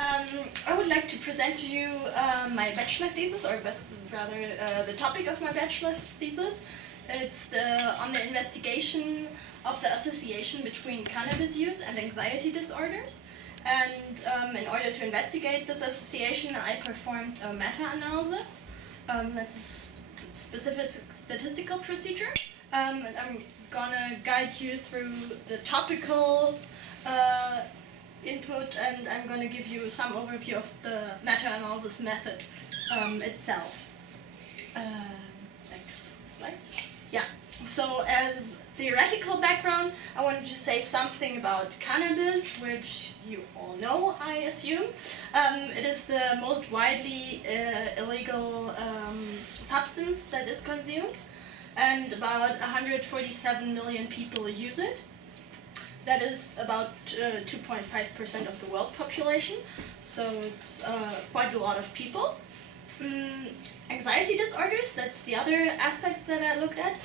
I would like to present to you my bachelor thesis, or rather the topic of my bachelor thesis. It's on the investigation of the association between cannabis use and anxiety disorders. And in order to investigate this association, I performed a meta-analysis. That's a specific statistical procedure. And I'm gonna guide you through the topical input, and I'm going to give you some overview of the meta-analysis method itself. Next slide. Yeah, so as theoretical background, I wanted to say something about cannabis, which you all know, I assume. It is the most widely illegal substance that is consumed, and about 147 million people use it. That is about 2.5% of the world population, so it's quite a lot of people. Anxiety disorders, that's the other aspects that I looked at,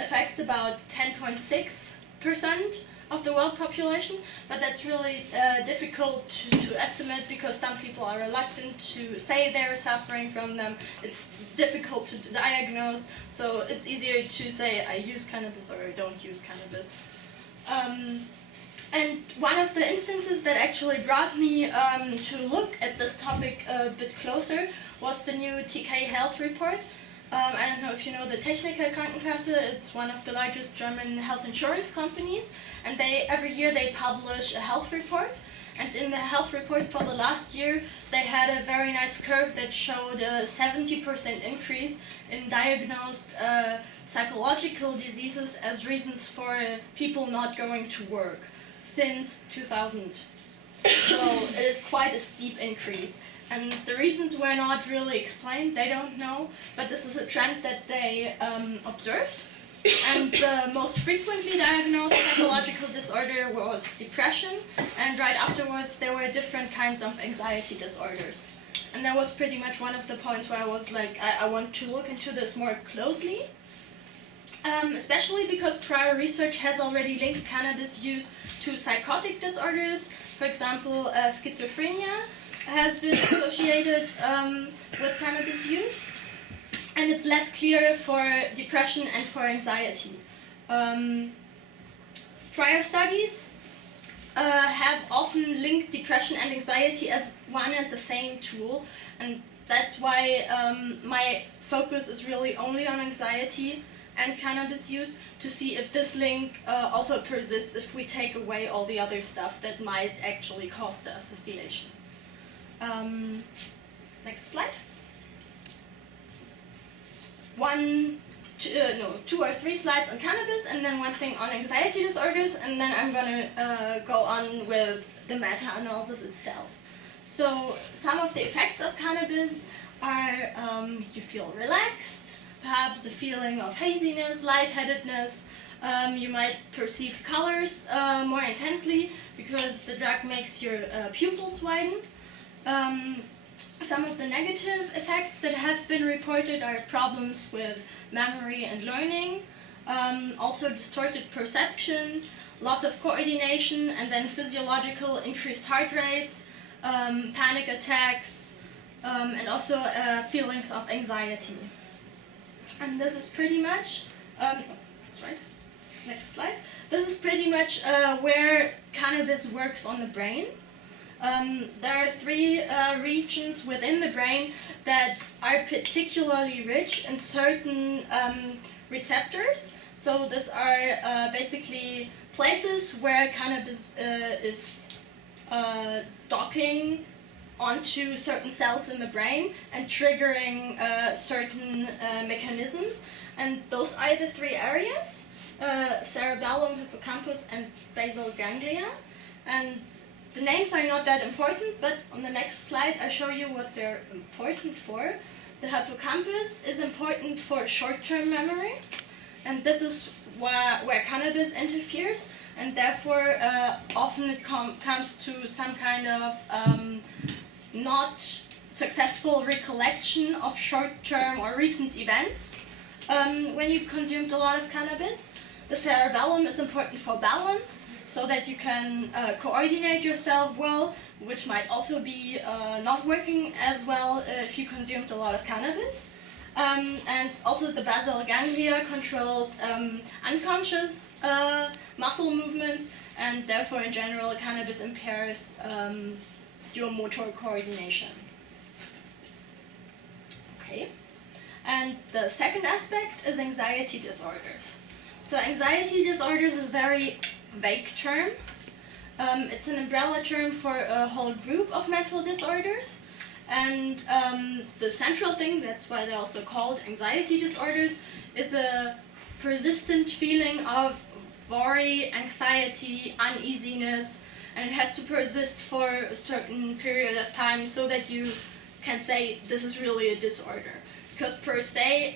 affects about 10.6% of the world population, but that's really difficult to estimate because some people are reluctant to say they're suffering from them. It's difficult to diagnose, so it's easier to say I use cannabis or I don't use cannabis. And one of the instances that actually brought me to look at this topic a bit closer was the new TK Health report. I don't know if you know the Techniker Krankenkasse. It's one of the largest German health insurance companies, and every year they publish a health report. And in the health report for the last year, they had a very nice curve that showed a 70% increase in diagnosed psychological diseases as reasons for people not going to work since 2000. So it is quite a steep increase. And the reasons were not really explained, they don't know, but this is a trend that they observed. And the most frequently diagnosed psychological disorder was depression, and right afterwards there were different kinds of anxiety disorders. And that was pretty much one of the points where I was like, I want to look into this more closely, especially because prior research has already linked cannabis use to psychotic disorders. For example, schizophrenia has been associated with cannabis use. And it's less clear for depression and for anxiety. Prior studies have often linked depression and anxiety as one and the same tool, and that's why my focus is really only on anxiety and cannabis use, to see if this link also persists if we take away all the other stuff that might actually cause the association. Next slide. Two or three slides on cannabis, and then one thing on anxiety disorders, and then I'm gonna go on with the meta-analysis itself. So some of the effects of cannabis are you feel relaxed, perhaps a feeling of haziness, lightheadedness. You might perceive colors more intensely because the drug makes your pupils widen. Some of the negative effects that have been reported are problems with memory and learning, also distorted perception, loss of coordination, and then physiological increased heart rates, panic attacks, and also feelings of anxiety. And this is pretty much, that's right, next slide. This is pretty much where cannabis works on the brain. There are three regions within the brain that are particularly rich in certain receptors. So these are basically places where cannabis is docking onto certain cells in the brain and triggering certain mechanisms. And those are the three areas, cerebellum, hippocampus, and basal ganglia. And the names are not that important, but on the next slide I show you what they're important for. The hippocampus is important for short-term memory, and this is where cannabis interferes, and therefore often it comes to some kind of not successful recollection of short-term or recent events when you consumed a lot of cannabis. The cerebellum is important for balance, so that you can coordinate yourself well, which might also be not working as well if you consumed a lot of cannabis. And also the basal ganglia controls unconscious muscle movements, and therefore in general cannabis impairs your motor coordination. Okay. And the second aspect is anxiety disorders. So anxiety disorders is a very vague term. It's an umbrella term for a whole group of mental disorders. And the central thing, that's why they're also called anxiety disorders, is a persistent feeling of worry, anxiety, uneasiness, and it has to persist for a certain period of time so that you can say this is really a disorder. Because per se,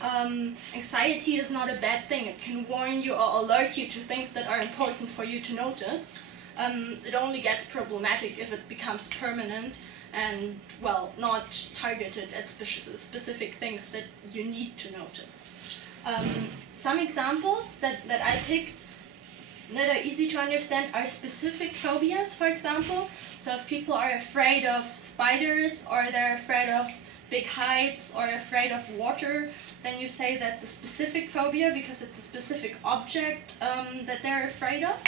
anxiety is not a bad thing. It can warn you or alert you to things that are important for you to notice. It only gets problematic if it becomes permanent and, well, not targeted at specific things that you need to notice. Some examples that I picked that are easy to understand are specific phobias, for example. So if people are afraid of spiders, or they're afraid of big heights, or afraid of water, then you say that's a specific phobia because it's a specific object that they're afraid of.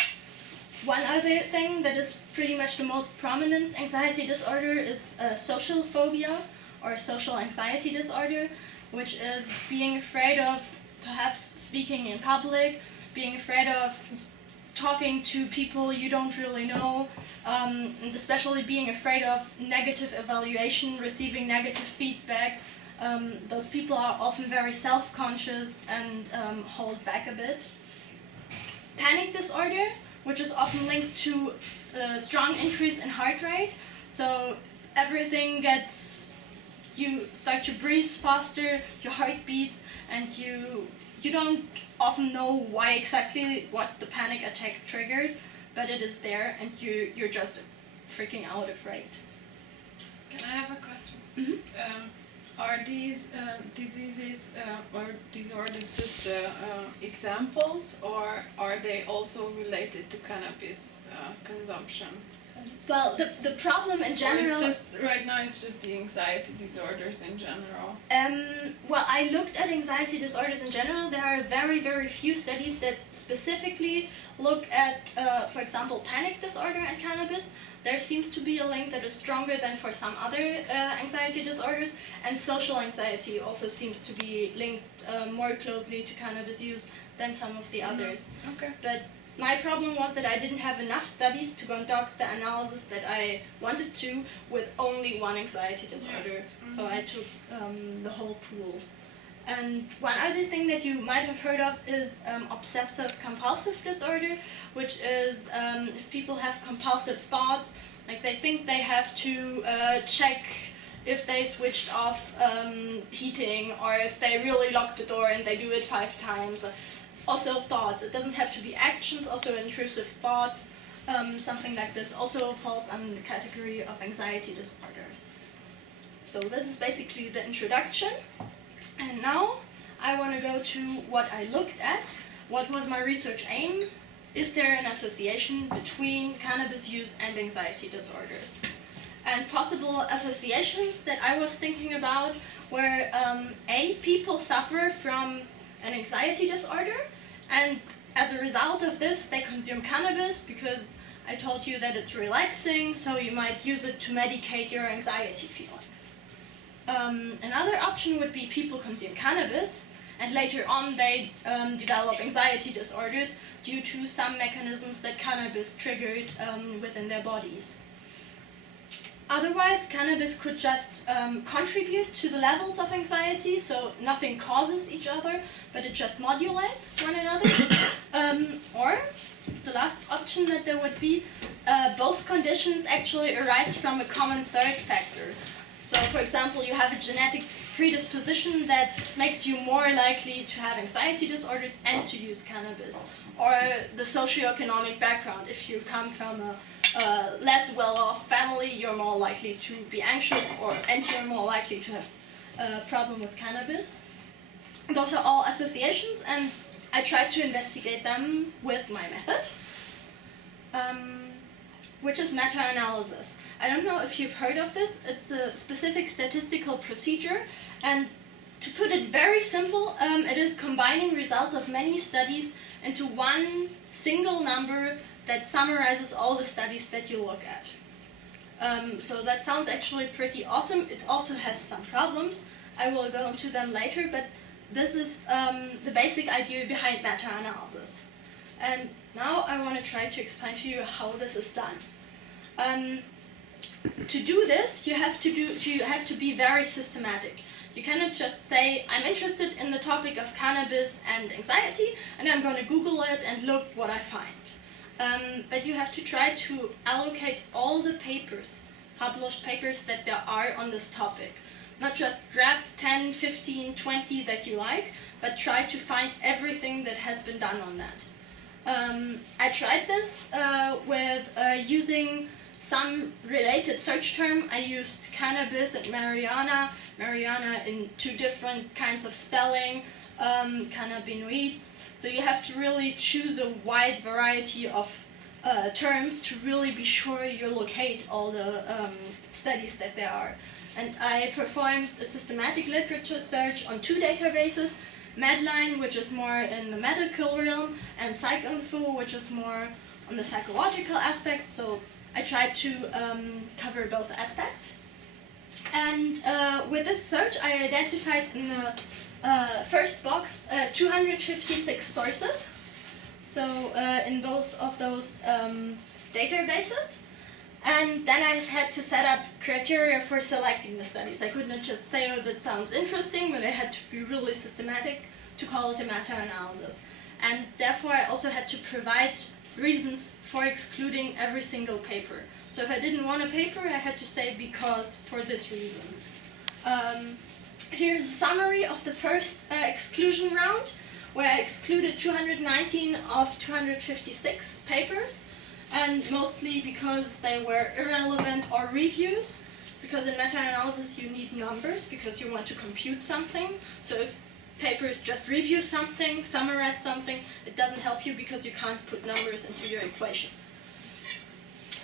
One other thing that is pretty much the most prominent anxiety disorder is social phobia, or social anxiety disorder, which is being afraid of perhaps speaking in public, being afraid of talking to people you don't really know, and especially being afraid of negative evaluation, receiving negative feedback. Those people are often very self-conscious and hold back a bit. Panic disorder, which is often linked to a strong increase in heart rate. So everything gets, you start to breathe faster, your heart beats, and you don't often know why exactly what the panic attack triggered, but it is there, and you're just freaking out afraid. Can I have a question? Mm-hmm. Are these diseases or disorders just examples, or are they also related to cannabis consumption? Well, the problem in general... Or it's just, right now it's just the anxiety disorders in general. Well, I looked at anxiety disorders in general. There are very, very few studies that specifically look at, for example, panic disorder and cannabis. There seems to be a link that is stronger than for some other anxiety disorders, and social anxiety also seems to be linked more closely to cannabis use than some of the others. Okay. But my problem was that I didn't have enough studies to conduct the analysis that I wanted to with only one anxiety disorder, so I took the whole pool. And one other thing that you might have heard of is obsessive-compulsive disorder, which is if people have compulsive thoughts, like they think they have to check if they switched off heating, or if they really locked the door and they do it 5 times. Also thoughts, it doesn't have to be actions, also intrusive thoughts, something like this also falls under the category of anxiety disorders. So this is basically the introduction. And now I want to go to what I looked at. What was my research aim? Is there an association between cannabis use and anxiety disorders? And possible associations that I was thinking about were people suffer from an anxiety disorder, and as a result of this they consume cannabis because I told you that it's relaxing, so you might use it to medicate your anxiety feelings. Another option would be people consume cannabis and later on they develop anxiety disorders due to some mechanisms that cannabis triggered within their bodies. Otherwise, cannabis could just contribute to the levels of anxiety, so nothing causes each other, but it just modulates one another. Or, the last option that there would be, both conditions actually arise from a common third factor. So, for example, you have a genetic predisposition that makes you more likely to have anxiety disorders and to use cannabis. Or the socioeconomic background. If you come from a less well-off family, you're more likely to be anxious, and you're more likely to have a problem with cannabis. Those are all associations, and I tried to investigate them with my method, which is meta-analysis. I don't know if you've heard of this. It's a specific statistical procedure, and to put it very simple, it is combining results of many studies into one single number that summarizes all the studies that you look at. So that sounds actually pretty awesome. It also has some problems. I will go into them later, but this is the basic idea behind meta-analysis. And now I want to try to explain to you how this is done. To do this, you have to be very systematic. You cannot just say, I'm interested in the topic of cannabis and anxiety, and I'm going to Google it and look what I find. But you have to try to allocate all the papers, published papers that there are on this topic. Not just grab 10, 15, 20 that you like, but try to find everything that has been done on that. I tried this with using some related search term. I used cannabis and marijuana in two different kinds of spelling, cannabinoids. So you have to really choose a wide variety of terms to really be sure you locate all the studies that there are. And I performed a systematic literature search on two databases, Medline, which is more in the medical realm, and PsycInfo, which is more on the psychological aspect. So I tried to cover both aspects. And with this search, I identified in the first box 256 sources. So in both of those databases. And then I had to set up criteria for selecting the studies. I could not just say, oh, this sounds interesting, but I had to be really systematic to call it a meta-analysis. And therefore, I also had to provide reasons for excluding every single paper. So if I didn't want a paper, I had to say because for this reason. Here's a summary of the first exclusion round, where I excluded 219 of 256 papers, and mostly because they were irrelevant or reviews, because in meta-analysis you need numbers because you want to compute something. So if papers just review something, summarize something, it doesn't help you because you can't put numbers into your equation.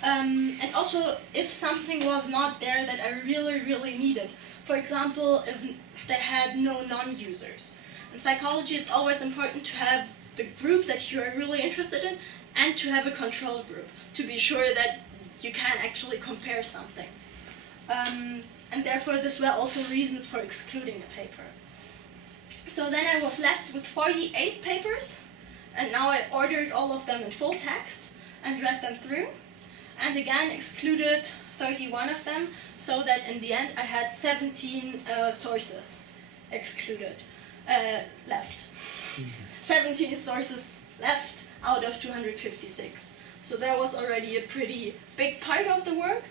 And also, if something was not there that I really needed, for example, if they had no non-users. In psychology, it's always important to have the group that you are really interested in and to have a control group to be sure that you can actually compare something. And therefore, this were also reasons for excluding a paper. So then I was left with 48 papers, and now I ordered all of them in full text and read them through, and again excluded 31 of them, so that in the end I had 17 sources excluded, left. 17 sources left out of 256. So that was already a pretty big part of the work.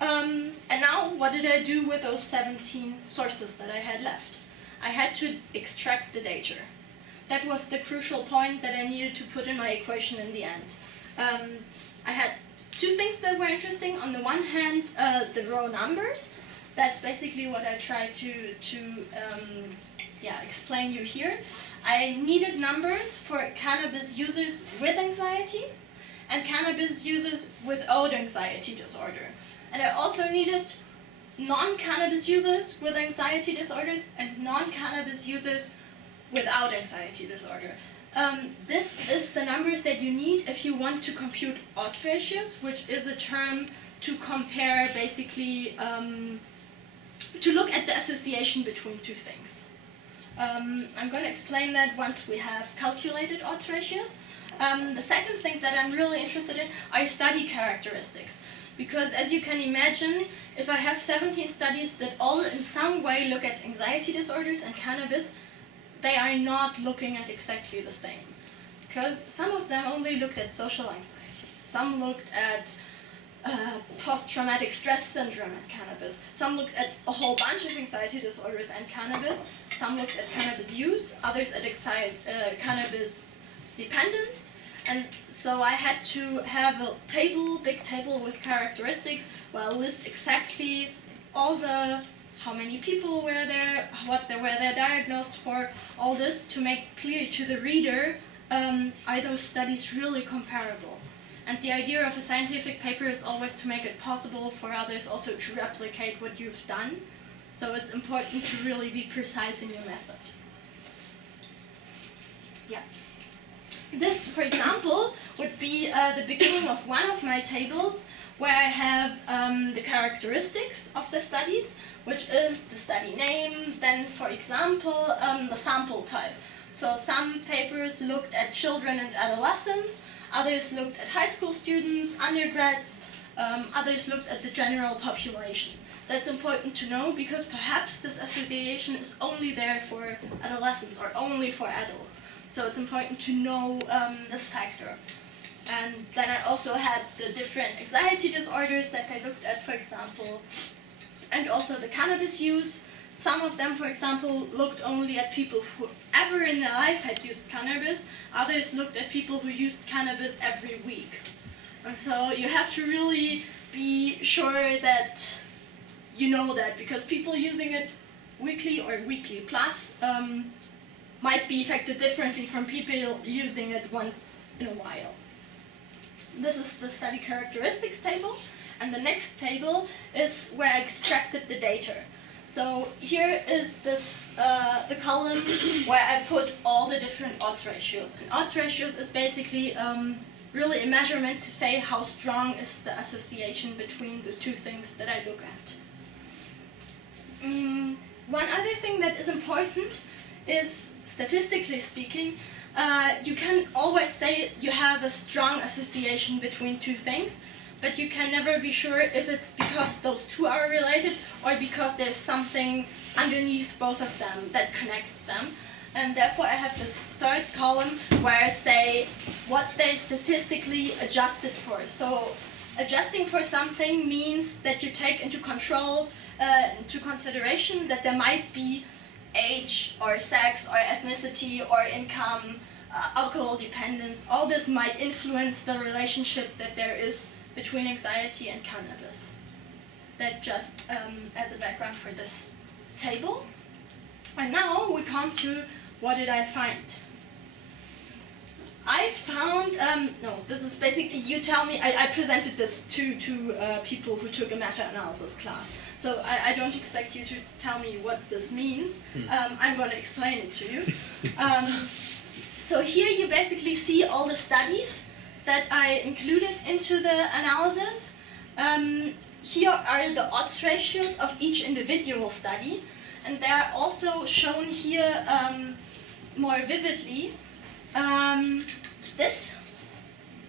And now, what did I do with those 17 sources that I had left? I had to extract the data. That was the crucial point that I needed to put in my equation in the end. I had two things that were interesting. On the one hand, the raw numbers. That's basically what I tried to explain you here. I needed numbers for cannabis users with anxiety and cannabis users without anxiety disorder. And I also needed non-cannabis users with anxiety disorders and non-cannabis users without anxiety disorder. This is the numbers that you need if you want to compute odds ratios, which is a term to compare basically, to look at the association between two things. I'm going to explain that once we have calculated odds ratios. The second thing that I'm really interested in are study characteristics. Because as you can imagine, if I have 17 studies that all in some way look at anxiety disorders and cannabis, they are not looking at exactly the same. Because some of them only looked at social anxiety. Some looked at post-traumatic stress syndrome and cannabis. Some looked at a whole bunch of anxiety disorders and cannabis. Some looked at cannabis use, others at cannabis dependence. And so I had to have a table, big table with characteristics where I list exactly all the how many people were there, were they diagnosed for, all this to make clear to the reader, are those studies really comparable? And the idea of a scientific paper is always to make it possible for others also to replicate what you've done. So it's important to really be precise in your method. Yeah. This, for example, would be the beginning of one of my tables where I have the characteristics of the studies, which is the study name, then, for example, the sample type. So some papers looked at children and adolescents, others looked at high school students, undergrads, others looked at the general population. That's important to know because perhaps this association is only there for adolescents or only for adults. So it's important to know this factor. And then I also had the different anxiety disorders that I looked at, for example, and also the cannabis use. Some of them, for example, looked only at people who ever in their life had used cannabis. Others looked at people who used cannabis every week. And so you have to really be sure that you know that, because people using it weekly or weekly plus might be affected differently from people using it once in a while. This is the study characteristics table, and the next table is where I extracted the data. So here is this the column where I put all the different odds ratios. And odds ratios is basically really a measurement to say how strong is the association between the two things that I look at. One other thing that is important is, statistically speaking, you can always say you have a strong association between two things, but you can never be sure if it's because those two are related or because there's something underneath both of them that connects them. And therefore I have this third column where I say what they statistically adjusted for. So adjusting for something means that you take into consideration that there might be age or sex or ethnicity or income, alcohol dependence. All this might influence the relationship that there is between anxiety and cannabis. That just as a background for this table. And now we come to what did I find? I found, this is basically, you tell me, I presented this to people who took a meta-analysis class. So I don't expect you to tell me what this means. I'm going to explain it to you. So here you basically see all the studies that I included into the analysis. Here are the odds ratios of each individual study. And they are also shown here more vividly. This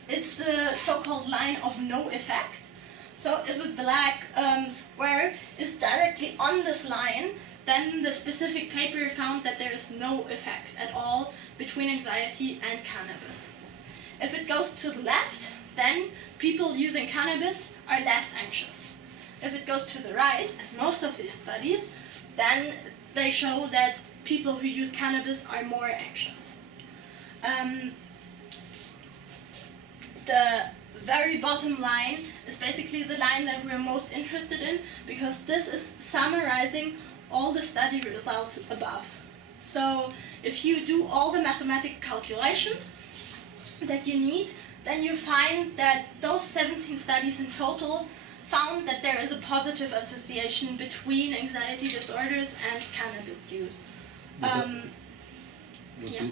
is the so-called line of no effect. So if a black square is directly on this line, then the specific paper found that there is no effect at all between anxiety and cannabis. If it goes to the left, then people using cannabis are less anxious. If it goes to the right, as most of these studies, then they show that people who use cannabis are more anxious. The very bottom line is basically the line that we're most interested in, because this is summarizing all the study results above. So if you do all the mathematical calculations that you need, then you find that those 17 studies in total found that there is a positive association between anxiety disorders and cannabis use.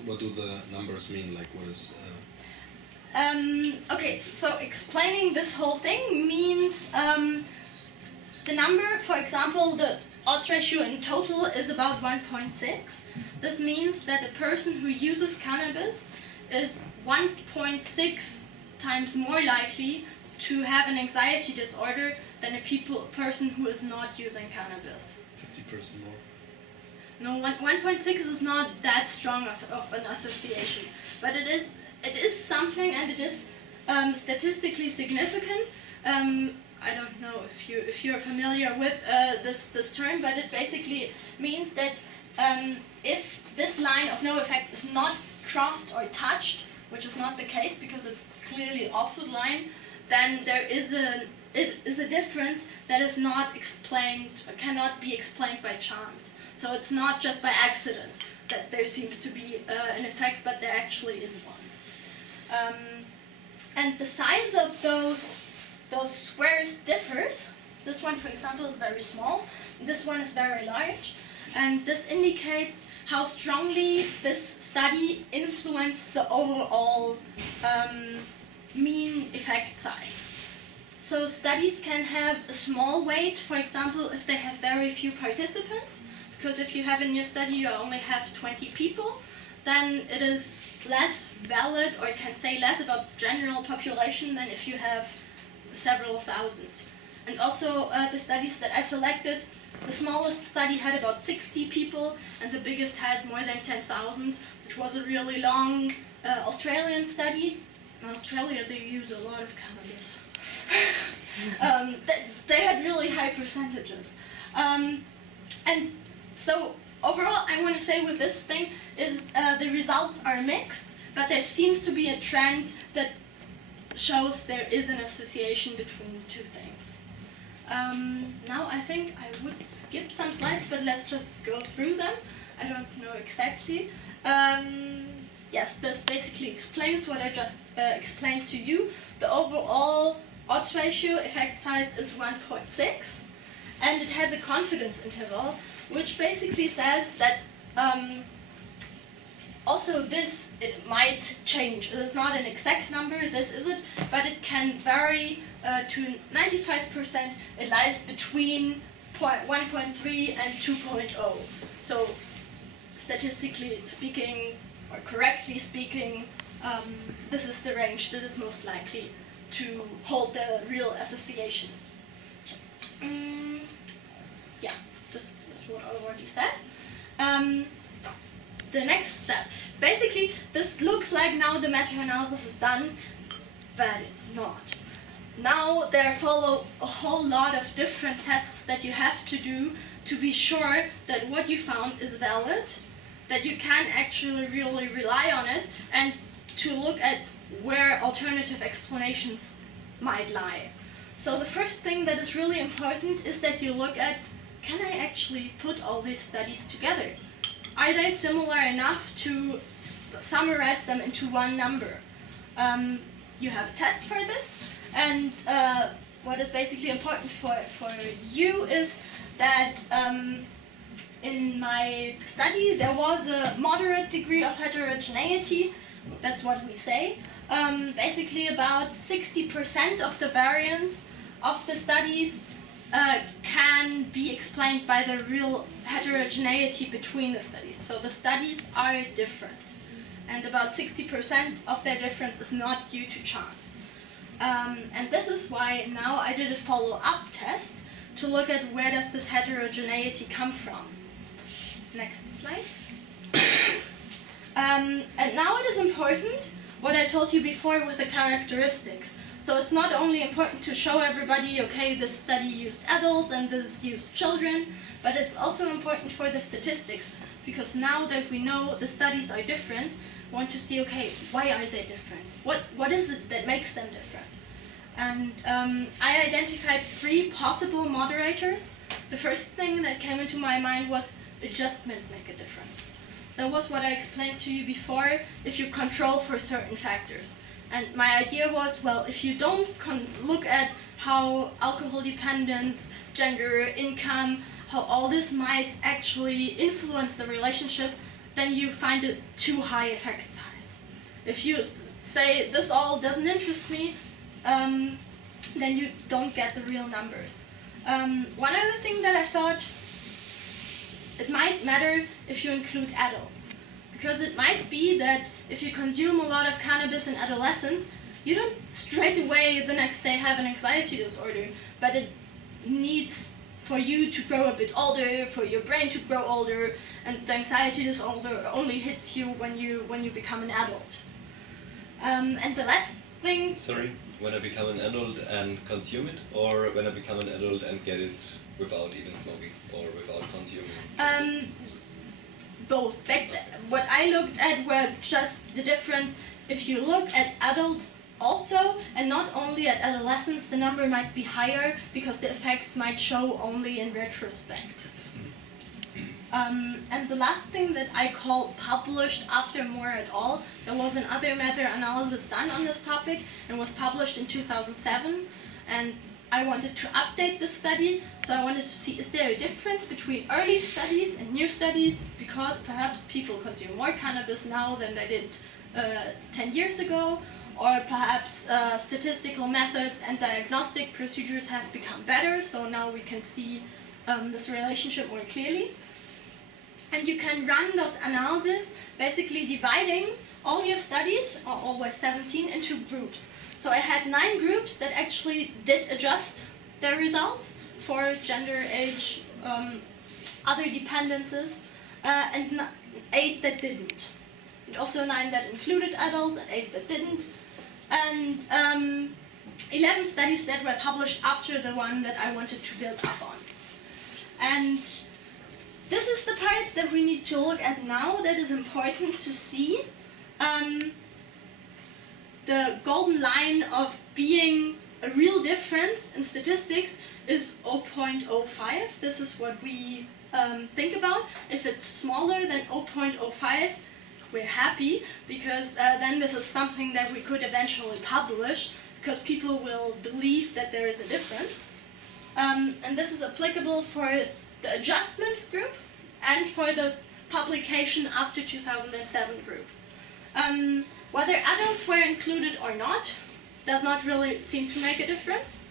What do the numbers mean? Like, what is... Okay, so explaining this whole thing means the number, for example, the odds ratio in total is about 1.6. This means that a person who uses cannabis is 1.6 times more likely to have an anxiety disorder than a person who is not using cannabis. 50% more? No, 1.6 is not that strong of an association, but it is something, and it is statistically significant. I don't know if you're familiar with this term, but it basically means that if this line of no effect is not crossed or touched, which is not the case because it's clearly off the line, then there is a it is a difference that is not explained, cannot be explained by chance. So it's not just by accident that there seems to be an effect, but there actually is one. And the size of those squares differs. This one, for example, is very small. This one is very large. And this indicates how strongly this study influenced the overall mean effect size. So studies can have a small weight, for example, if they have very few participants, because if you have in your study you only have 20 people, then it is less valid, or can say less about the general population than if you have several thousand. And also the studies that I selected, the smallest study had about 60 people and the biggest had more than 10,000, which was a really long Australian study. In Australia they use a lot of cannabis. They had really high percentages. And so overall I want to say with this thing is the results are mixed, but there seems to be a trend that shows there is an association between the two things. Now I think I would skip some slides, but let's just go through them. I don't know exactly. Yes, this basically explains what I just explained to you. The overall odds ratio effect size is 1.6, and it has a confidence interval, which basically says that also this it might change. It is not an exact number, this isn't, but it can vary to 95%. It lies between 1.3 and 2.0. So statistically speaking, or correctly speaking, this is the range that is most likely to hold the real association. Yeah, this is what I already said. The next step. Basically, this looks like now the meta-analysis is done, but it's not. Now there follow a whole lot of different tests that you have to do to be sure that what you found is valid, that you can actually really rely on it, and to look at where alternative explanations might lie. So the first thing that is really important is that you look at, can I actually put all these studies together? Are they similar enough to summarize them into one number? You have a test for this, and what is basically important for you is that in my study there was a moderate degree of heterogeneity, that's what we say. Basically about 60% of the variance of the studies can be explained by the real heterogeneity between the studies. So the studies are different, and about 60% of their difference is not due to chance. And this is why now I did a follow-up test to look at where does this heterogeneity come from. Next slide. And now it is important what I told you before with the characteristics. So it's not only important to show everybody, okay, this study used adults and this used children, but it's also important for the statistics, because now that we know the studies are different, we want to see, okay, why are they different? What is it that makes them different? And I identified 3 possible moderators. The first thing that came into my mind was adjustments make a difference. That was what I explained to you before, if you control for certain factors. And my idea was, well, if you don't look at how alcohol dependence, gender, income, how all this might actually influence the relationship, then you find it too high effect size. If you say, this all doesn't interest me, then you don't get the real numbers. One other thing that I thought, it might matter if you include adults. Because it might be that if you consume a lot of cannabis in adolescence, you don't straight away the next day have an anxiety disorder, but it needs for you to grow a bit older, for your brain to grow older, and the anxiety disorder only hits you when you become an adult. And the last thing... Sorry, when I become an adult and consume it, or when I become an adult and get it without even smoking, or without consuming? Both. What I looked at were just the difference if you look at adults also, and not only at adolescents, the number might be higher because the effects might show only in retrospect. And the last thing that I call published after Moore et al., there was another meta-analysis done on this topic and was published in 2007. And I wanted to update this study, so I wanted to see, is there a difference between early studies and new studies, because perhaps people consume more cannabis now than they did 10 years ago, or perhaps statistical methods and diagnostic procedures have become better, so now we can see this relationship more clearly. And you can run those analyses, basically dividing all your studies, or always 17, into groups. So I had 9 groups that actually did adjust their results for gender, age, other dependencies, and 8 that didn't. And also 9 that included adults and 8 that didn't. And 11 studies that were published after the one that I wanted to build up on. And this is the part that we need to look at now that is important to see. The golden line of being a real difference in statistics is 0.05. This is what we think about. If it's smaller than 0.05, we're happy, because then this is something that we could eventually publish, because people will believe that there is a difference. And this is applicable for the adjustments group and for the publication after 2007 group. Whether adults were included or not does not really seem to make a difference,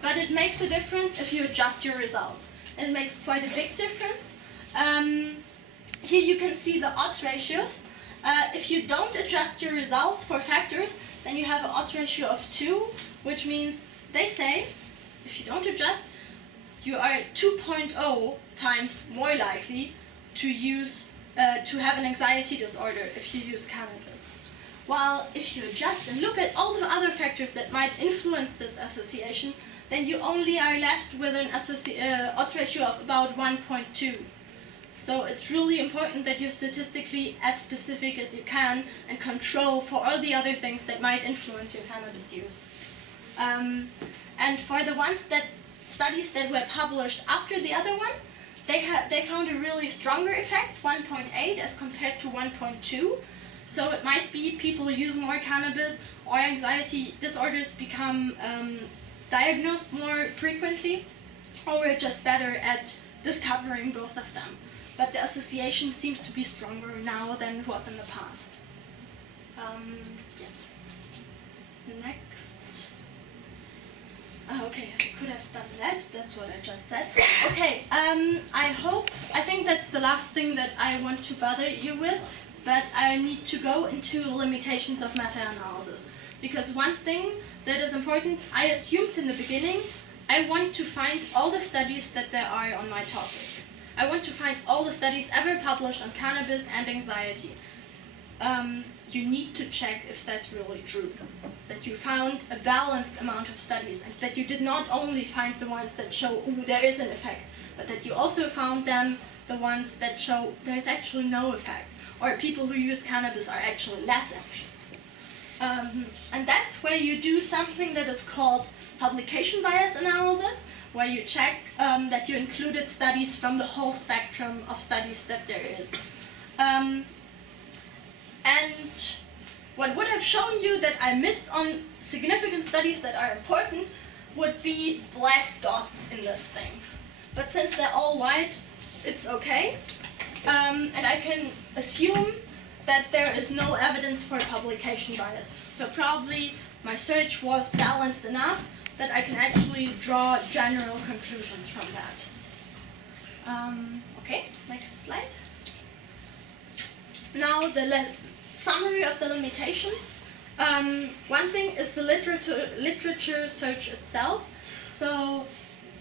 but it makes a difference if you adjust your results. And it makes quite a big difference. Here you can see the odds ratios. If you don't adjust your results for factors, then you have an odds ratio of 2, which means they say, if you don't adjust, you are 2.0 times more likely to have an anxiety disorder if you use cannabis. While if you adjust and look at all the other factors that might influence this association, then you only are left with an odds ratio of about 1.2. So it's really important that you're statistically as specific as you can and control for all the other things that might influence your cannabis use. And for the studies that were published after the other one, they found a really stronger effect, 1.8 as compared to 1.2. So it might be people use more cannabis or anxiety disorders become diagnosed more frequently, or we're just better at discovering both of them. But the association seems to be stronger now than it was in the past. Yes. Next. Okay, I could have done that. That's what I just said. Okay, I think that's the last thing that I want to bother you with, but I need to go into limitations of meta-analysis. Because one thing that is important, I assumed in the beginning, I want to find all the studies that there are on my topic. I want to find all the studies ever published on cannabis and anxiety. You need to check if that's really true. That you found a balanced amount of studies, and that you did not only find the ones that show, ooh, there is an effect, but that you also found the ones that show there's actually no effect, or people who use cannabis are actually less anxious. And that's where you do something that is called publication bias analysis, where you check that you included studies from the whole spectrum of studies that there is. And what would have shown you that I missed on significant studies that are important would be black dots in this thing. But since they're all white, it's okay. And I can assume that there is no evidence for publication bias. So probably my search was balanced enough that I can actually draw general conclusions from that. Okay, next slide. Now the summary of the limitations. One thing is the literature search itself. So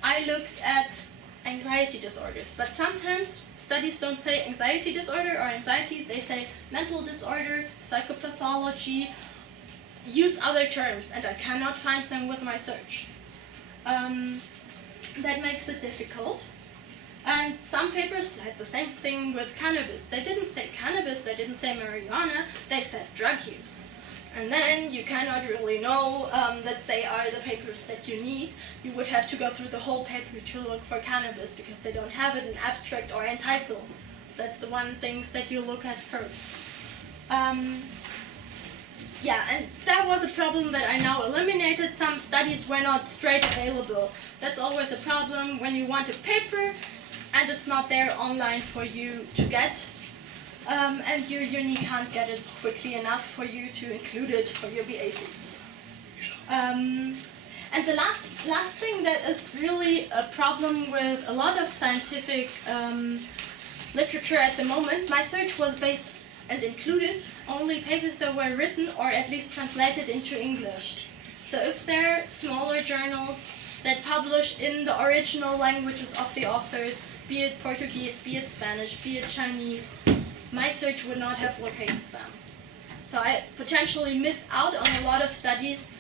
I looked at anxiety disorders, but sometimes studies don't say anxiety disorder or anxiety, they say mental disorder, psychopathology, use other terms, and I cannot find them with my search. That makes it difficult. And some papers had the same thing with cannabis. They didn't say cannabis, they didn't say marijuana, they said drug use. And then you cannot really know that they are the papers that you need. You would have to go through the whole paper to look for cannabis because they don't have it in abstract or in title. That's the one things that you look at first. Yeah, and that was a problem that I now eliminated. Some studies were not straight available. That's always a problem when you want a paper and it's not there online for you to get. And your uni can't get it quickly enough for you to include it for your BA thesis. And the last thing that is really a problem with a lot of scientific literature at the moment, my search was based and included only papers that were written or at least translated into English. So if there are smaller journals that publish in the original languages of the authors, be it Portuguese, be it Spanish, be it Chinese, my search would not have located them. So I potentially missed out on a lot of studies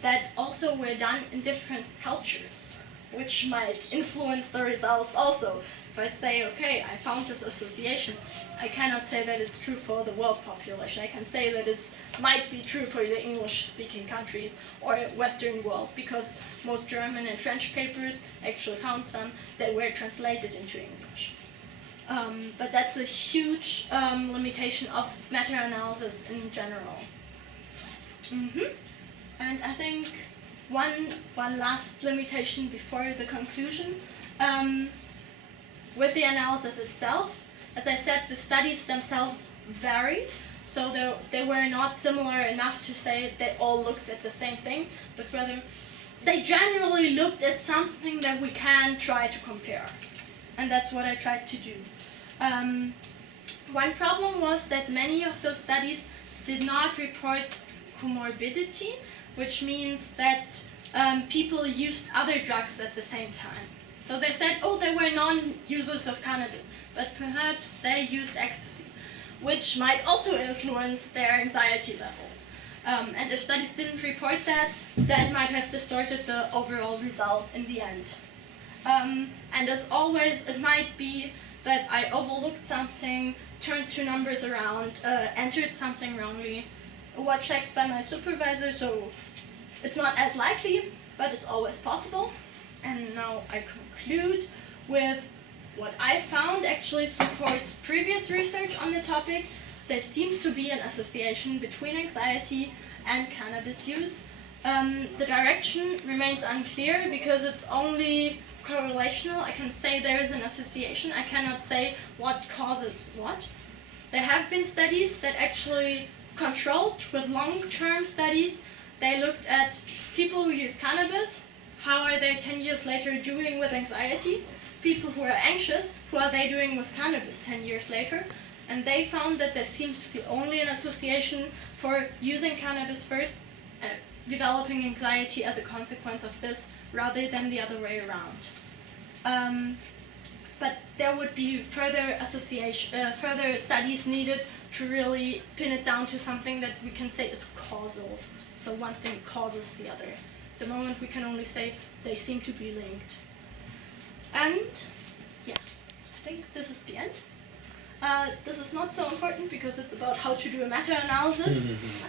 that also were done in different cultures, which might influence the results also. If I say, okay, I found this association, I cannot say that it's true for the world population. I can say that it might be true for the English-speaking countries or Western world, because most German and French papers actually found some that were translated into English. But that's a huge limitation of meta-analysis in general. And I think one last limitation before the conclusion. With the analysis itself, as I said, the studies themselves varied, so they were not similar enough to say they all looked at the same thing, but rather they generally looked at something that we can try to compare. And that's what I tried to do. One problem was that many of those studies did not report comorbidity, which means that people used other drugs at the same time. So they said, oh, they were non-users of cannabis, but perhaps they used ecstasy, which might also influence their anxiety levels. And if studies didn't report that, that might have distorted the overall result in the end. And as always, it might be that I overlooked something, turned two numbers around, entered something wrongly, was checked by my supervisor, so it's not as likely, but it's always possible. And now I conclude with what I found actually supports previous research on the topic. There seems to be an association between anxiety and cannabis use. The direction remains unclear because it's only correlational. I can say there is an association. I cannot say what causes what. There have been studies that actually controlled with long-term studies. They looked at people who use cannabis. How are they 10 years later doing with anxiety? People who are anxious, who are they doing with cannabis 10 years later? And they found that there seems to be only an association for using cannabis first, developing anxiety as a consequence of this, rather than the other way around. But there would be further studies needed to really pin it down to something that we can say is causal. So one thing causes the other. At the moment we can only say they seem to be linked. And yes, I think this is the end. This is not so important because it's about how to do a meta-analysis.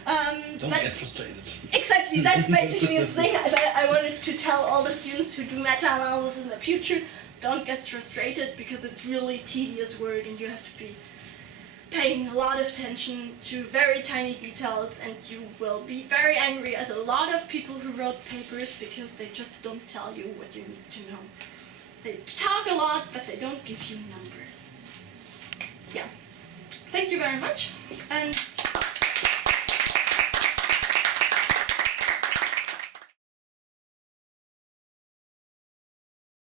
Don't get frustrated. Exactly, that's basically the thing I wanted to tell all the students who do meta-analysis in the future. Don't get frustrated because it's really tedious work and you have to be paying a lot of attention to very tiny details, and you will be very angry at a lot of people who wrote papers because they just don't tell you what you need to know. They talk a lot, but they don't give you numbers. Yeah. Thank you very much. And